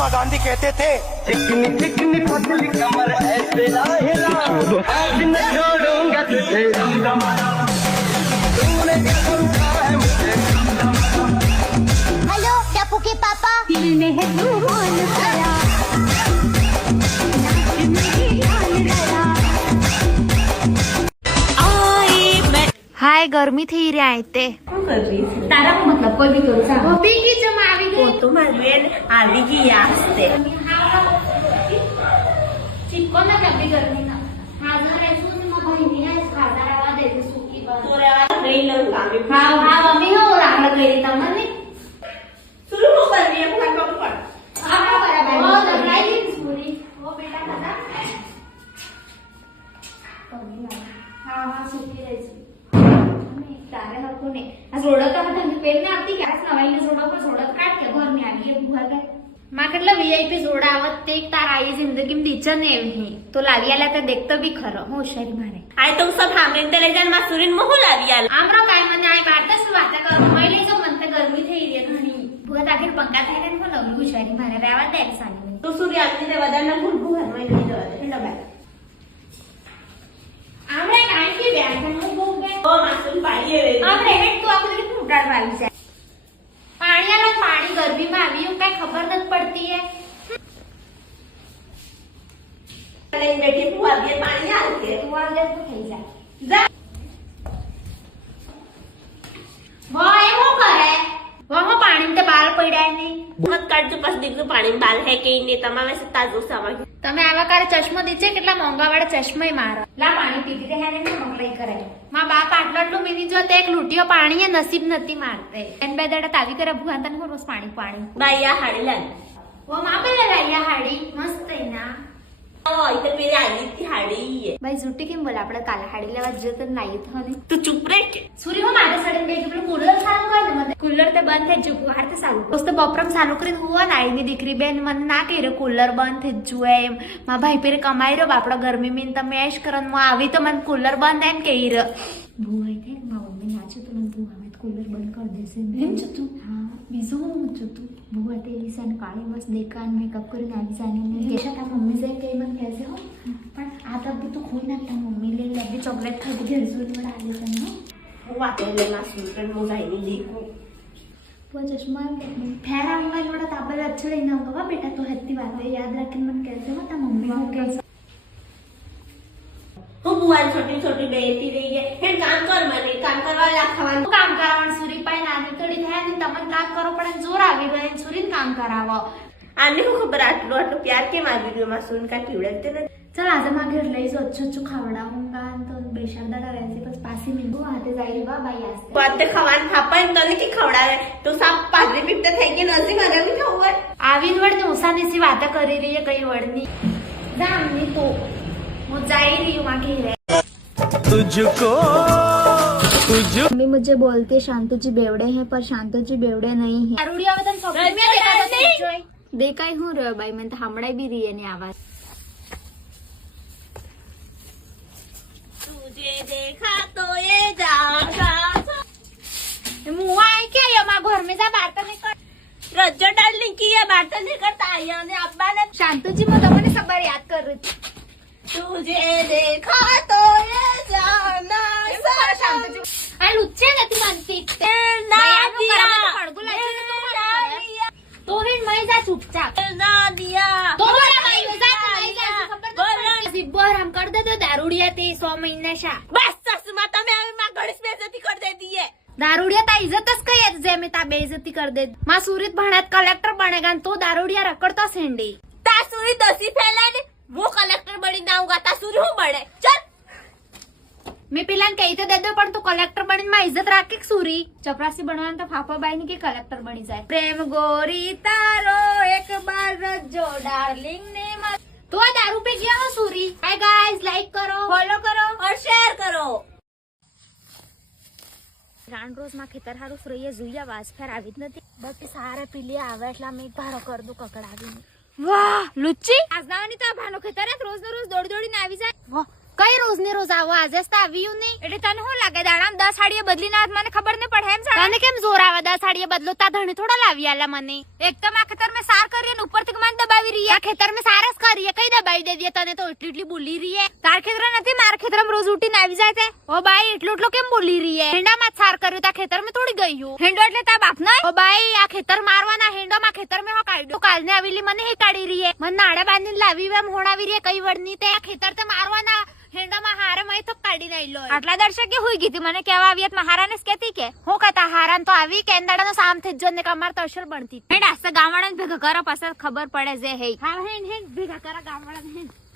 महात्मा गांधी कहते थे चिकनी चिकनी पतली कमर ऐसे हिला आज न छोड़ूंगा तुझे तूने क्या समझा है मुझे हेलो टप्पू के पापा दिल में है तूफान भरा नाच में ध्यान भरा हाय गर्मी थी રહ્યા તે શું કરવી છે? તારા મતલબ કોઈ બી કરું સાહેબ હોતી કી જમ આવી ગઈ તો મારી બેન આવી ગઈ આસ્તે चिपको ना कभी गर्मी ना हाजर है सुन मो बहिनी है खाजा रवा दे दे सुकी बात તો રહેવા નહીં લઉં કામી हां हां मम्मी हो રાખડા કરી તમને शुरू हो करવી એમ ખાટો પણ આપા બરાબર ઓ દબરાઈ ગઈ સુરી ઓ બેટા ખાધા हां हां સુકી રહી છે તારે હકો ને આ સોડા તો ધંધી પેન ને આપતી કે આ નવાઈ ને સોડા પર સોડા કાટ કે ઘર में આવી એ ભૂવા દે માં કેટલા વીઆઈપી જોડા આવત તે તાર આઈ જિંદગી में દીચર ને એવી તો લાવી આલા તે દેખતો બી ખરો હોશિયારી મારે આય તો सब સામે તે લઈ જાય માં સુરીન મોહ લાવી આલ આમરો કાઈ મને આય બાત શું વાત કરો મઈ લઈ જો મન તો ગરમી થઈ રહી ઘણી ભૂવા આખિર પંખા થઈ ને હું લવલું હોશિયારી મારે રહેવા દે સાની તો સૂર્ય આપની તે વધારના ભૂલભૂ ઘરમાં લઈ જવા દે ઠંડા બાય આપણે કાઈ કે બેઠા હું બહુ બે ઓ માસુમ પાડીએ રે આપણે હેડ તો આપણે ફૂટાડવા આવી જાય પાણી આલા પાણી ગરમી માં આવી હું કઈ ખબર નથી પડતી હે લઈને બેઠી ફુવા દે પાણી આલ કે તું આલે તો થઈ જાય જા વાય હું કરે વાહ પાણી તે બાલ પડ્યા નહીં મત કાઢજો પાસ દીકરું પાણી બાલ હે કે ને તમારે સે તાજો સામાં તમે આવા કારે ચશ્મો દીચે કેટલા મોંઘા વાળા ચશ્માય મારો લા પાણી પીધી રે હેને મોકલાઈ કરે માં બાપ આટલું મિની જો તે એક લૂંટીઓ પાણી એ નસીબ નથી મારતે એન બે દાડા તાવી કરે ભૂઆ તને રોજ પાણી પાણી બાયા હાડી લાગ ઓ માં પેલા લાયા હાડી મસ્ત હે ના ઓ ઈતે પેલી આવી હતી હાડી ભાઈ જુટી કેમ બોલે આપણે કાલે હાડી લેવા જો તને લાવી તો ને તું ચૂપ રે કે સુરી હું મારે સડન બે પેલું કુલર ચાલુ કર દે મને કુલર તે બંધ થઈ જુ હાર તે ચાલુ દોસ્ત બપરમ ચાલુ કરીને હુવા ના આઈની દીકરી બેન મને ના કહી રહ્યો કુલર બંધ થઈ જુ એમ માં ભાઈ પેરે કમાઈ રહ્યો બાપડો ગરમી મીન તમે એશ કરન માં આવી તો મને કુલર બંધ એમ કહી રહ્યો ભૂઆઈ કે માં મમ્મી નાચો તો મને ભૂઆ મેં કુલર બંધ કરી દેશે એમ છો તું હા બીજો હું છો તું ભૂઆ તે લીસાન કાળી મસ્ત દેકાન મેકઅપ કરીને આવી જાને ને કેશા તા મમ્મી જે કે મને કહેશે હો પણ આ તબ તો ખોઈ નાખતા મમ્મી લે લે ચોકલેટ ખાઈ ઘેર સુધી વડા આલે તને હું વાતે લે માસુમ પણ હું જાઈની દેખું वो चश्मा फेरा अंगा जोड़ा ताबल अच्छा लेना होगा वा बेटा तो हत्ती बातें याद रखने मन कैसे होता मम्मी को कैसे હું બુઆ છોટી છોટી બેટી રહી છે હે કામ કર મને કામ કરવા લાખવાનું काम करावण सूरी पाई नानी थोड़ी है ने तमन काम करो पण जोर आवी गए सूरी काम करावो આને હું ખબર આટલું આટલું પ્યાર કેમ આવી ગયો માસુન કા પીવડાવતે ને चल आज मा घर लई जो अच्छो खावडाऊंगा तो बेशरदाड़ा रेसिपी बस पासी में गो हाथे जाई बा बाई आज પાતે ખાવાનું થાપાય ને તને કે ખવડાવે તો સાપ પાદરી પીપતે થઈ ગઈ નસી મને બી ખબર आवीन वडनी उसानी सी बात करी रही है कई वडनी जामनी तो मु जाई रही हूं मां घरे तुझको मम्मी मुझे बोलती है शांतु जी बेवड़े हैं पर शांतु जी बेवड़े नहीं है दारूड़ी आवे तन सब में देखा तो देखाई हूं रे भाई मैं तो हमड़ाई भी रही है ने आवाज तुझे देखा तो ये जागा मुआ आई क्या ये मां घर में जा बात नहीं कर रज्जो डालने की ये बात नहीं करता आया ने अब्बा ने शांतु जी मैं तुम्हें सब बार याद कर रही थी तुझे देखा तो ये जाना शांतु जी आई लुच्चे नहीं मानती ना दिया तो ही मैं जा चुपचाप ना दिया तो बोला भाई जा नहीं जा खबर सिब्बर हम कर दे तो दारूडिया ते 100 महीने शा बस ससुमा તમે હવે માં ગણેશ બેइज्जती कर देती है दारूडिया ता इज्जतच काय येत जे मी ता बेइज्जती कर दे मा सुरीत भाण्यात कलेक्टर बनेगा तो दारूडिया रखडता सेंडी तासुरी दसी फैलाए ने वो कलेक्टर बनी ना होगा तासुरी हूं बने चल मी पिलान कही तो दे दो पण तू कलेक्टर बनी मा इज्जत राखे सुरी चपरासी बनवान तो फाफा बाई ने के कलेक्टर बनी जाए प्रेम गोरी तारो एक बार रज्जो डार्लिंग ने तो दारू पे गया हो सूरी हाय गाइस लाइक करो फॉलो करो और शेयर करो रान रोज માં ખેતર હારું ફ્રીએ જોયા વાસ ફેર આવી જ નથી બાકી સારે પીલી આવે એટલે અમે એક ભારો કર દો કકડાવીને વાહ લુચ્ચી આજ નાવાની તો ભાનો ખેતર રોજ ને રોજ દોડી દોડીને આવી જાય વાહ કઈ રોજ ને રોજ આવો આજે જ તો આવ્યું નહીં એટલે તને શું લાગે દાડા 10 સાડીએ બદલી ના મને ખબર નહીં પડે એમ તને કેમ જોર આવે 10 સાડીએ બદલો તા ધણી થોડા લાવી આલા મને એક તો આ ખેતર મેં સાર કરી ને ઉપર થી મને દબાવી રહી આ ખેતર મેં સાર જ કરી કઈ દબાવી દે દે તને તો એટલી બોલી રહી હે તાર ખેતર નથી માર ખેતર માં રોજ ઉઠીને આવી જાય છે ઓ બાઈ એટલું કેમ બોલી રહી હે હેંડા માં સાર કર્યું તા ખેતર મેં થોડી ગયું હેંડો એટલે તા બાપ ના ઓ બાઈ આ ખેતર મારવાના હેંડો માં ખેતર મેં હો કાઢ્યો કાલ ને આવીલી મને હે કાઢી રહી હે મને નાડા બાંધીને લાવી એમ હોણાવી રહી કઈ વડની તે આ ખેતર તે મારવાના હેંડામાં હારે મય તો કાઢી નાઈ લો આટલા દર્શકે હુઈ ગઈ મને કેવા આવિયત મહારાને કહેતી કે હું કહેતા હારાન તો આવી કેંદાડાનો સામ થઈ જો ને કમાર તો અસલ બનતી હેડ આસ્તે ગામવાળાને ભેગા કરો પછી ખબર પડે જે હે હા હેડ ભેગા કરા ગામવાળાને